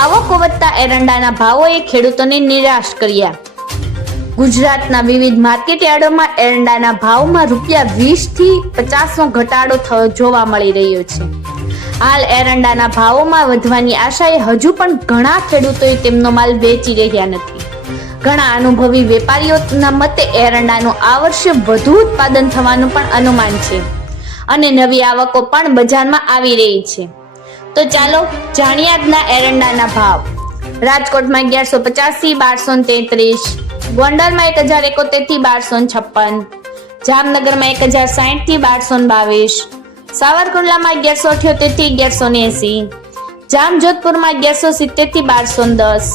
આવકો વધતા એરંડાના ભાવોએ ખેડૂતોને નિરાશ કર્યા. ગુજરાતના વિવિધ માર્કેટ યાર્ડોમાં એરંડાના ભાવમાં રૂપિયા વીસથી પચાસનો ઘટાડો થયો જોવા મળી રહ્યો છે. હાલ એરંડાના ભાવોમાં વધવાની આશાએ હજુ પણ ઘણા ખેડૂતોએ તેમનો માલ વેચી રહ્યા નથી. ઘણા અનુભવી વેપારીઓના મતે એરંડાનું આ વર્ષે વધુ ઉત્પાદન થવાનું પણ અનુમાન છે. અને નવી આવકો પણ બજારમાં આવી રહી છે. તો ચાલો જાણીએ આજના એરંડાના ભાવ. રાજકોટમાં અગિયારસો પચાસથી બારસો તેત્રીસ. ગોંડલમાં એક હજાર એકોતેરથી બારસો છપ્પન. જામનગરમાં એક હજાર સાહીઠથી બારસો બાવીસ. સાવરકુંડલામાં અગિયારસો અઠ્યોતેરથી અગિયારસો એસી. જામજોધપુરમાં અગિયારસો સિત્તેરથી બારસો દસ.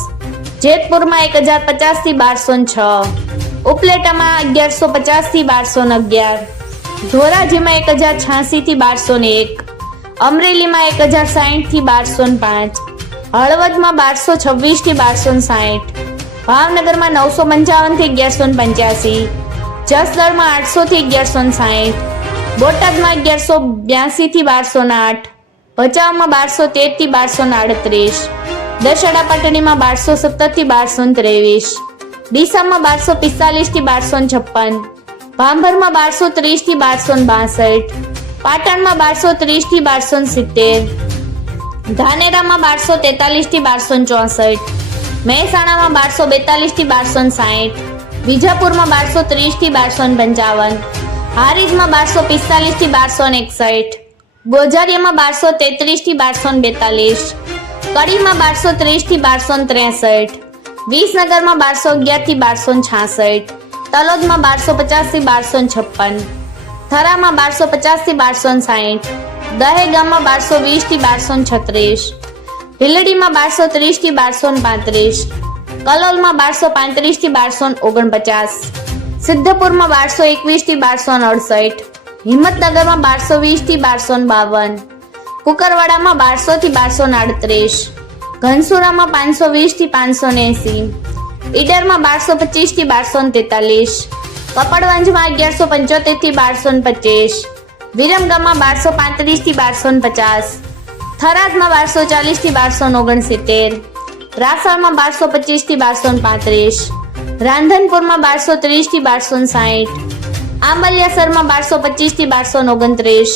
જેતપુરમાં એક હજાર પચાસથી બારસો છ. ઉપલેટામાં અગિયારસો પચાસથી બારસો અગિયાર. ધોરાજીમાં એક હજાર છ્યાસી થી બારસો એક. અમરેલીમાં એક હજાર સાહીઠથી બારસો પાંચ. હળવદમાં બારસો છવ્વીસથી બારસો સાહીઠ. ભાવનગરમાં નવસો પંચાવનથી અગિયારસો પંચ્યાસી. જસદણમાં આઠસો થી અગિયારસો સાહીઠ. બોટાદમાં અગિયારસો બ્યાસી થી બારસો આઠ. ભચાઉમાં બારસો તેરથી બારસો આડત્રીસ. દશડા પાટણીમાં બારસો સત્તરથી બારસો ત્રેવીસ. ડીસામાં બારસો પિસ્તાલીસથી બારસો છપ્પન. ભાંભરમાં બારસો ત્રીસથી બારસો બાસઠ. પાટણમાં બારસો ત્રીસથી બારસો સિત્તેર. ધાનેરામાં બારસો તેતાલીસથી બારસો ચોસઠ. મહેસાણામાં બારસો બેતાલીસથી બારસો સાહીઠ. વિજાપુરમાં બારસો ત્રીસથી બારસો પંચાવન. હારીજમાં બારસો પિસ્તાલીસથી બારસો એકસઠ. ગોઝારિયામાં બારસો તેત્રીસથી બારસો બેતાલીસ. કડીમાં બારસો ત્રીસથી બારસો ત્રેસઠ. વિસનગરમાં બારસો અગિયારથી બારસો છાસઠ. તલોદમાં બારસો પચાસથી બારસો છપ્પન. થરામાં બારસો પચાસથી બારસો સાહીઠ. દહેગામમાં બારસો વીસથી બારસો છત્રીસ. ભીલડીમાં બારસો ત્રીસથી બારસો પાંત્રીસ. કલોલમાં બારસો પાંત્રીસથી બારસો ઓગણપચાસ. સિદ્ધપુરમાં બારસો એકવીસથી બારસો અડસઠ. હિંમતનગરમાં બારસો વીસથી બારસો બાવન. કુકરવાડામાં બારસો થી બારસો આડત્રીસ. ઘનસુરામાં પાંચસો વીસથી પાંચસો એસી. ઈડરમાં બારસો પચીસથી બારસો તેતાલીસ. કપડવંજમાં અગિયારસો પંચોતેરથી બારસો પચીસ. વિરમગામમાં બારસો પાંત્રીસથી બારસો પચાસ. થરાદમાં બારસો ચાલીસથી બારસો ઓગણસિત્તેર. રાસણમાં બારસો પચીસથી બારસો પાંત્રીસ. રાંધનપુરમાં બારસો ત્રીસથી બારસો સાહીઠ આંબલિયાસરમાં બારસો પચીસથી બારસો ઓગણત્રીસ.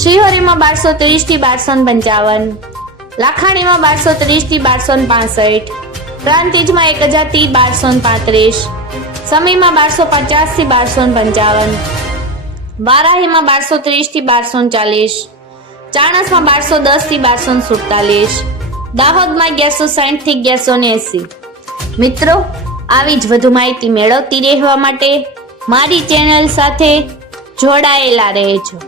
શિહોરીમાં બારસો ત્રીસથી બારસો પંચાવન. લાખાણીમાં બારસો ત્રીસથી બારસો પાસઠ. પ્રાંતિજમાં એક હજારથી બારસો પાંત્રીસ. સમીમાં બારસો પચાસથી બારસો પંચાવન. વારાહીમાં બારસો ત્રીસથી બારસો ચાલીસ. ચાણસમાં બારસો દસથી બારસો સુડતાલીસ. દાહોદમાં અગિયારસો સાઠથી અગિયારસો એસી. મિત્રો, આવી જ વધુ માહિતી મેળવતી રહેવા માટે મારી ચેનલ સાથે જોડાયેલા રહેજો.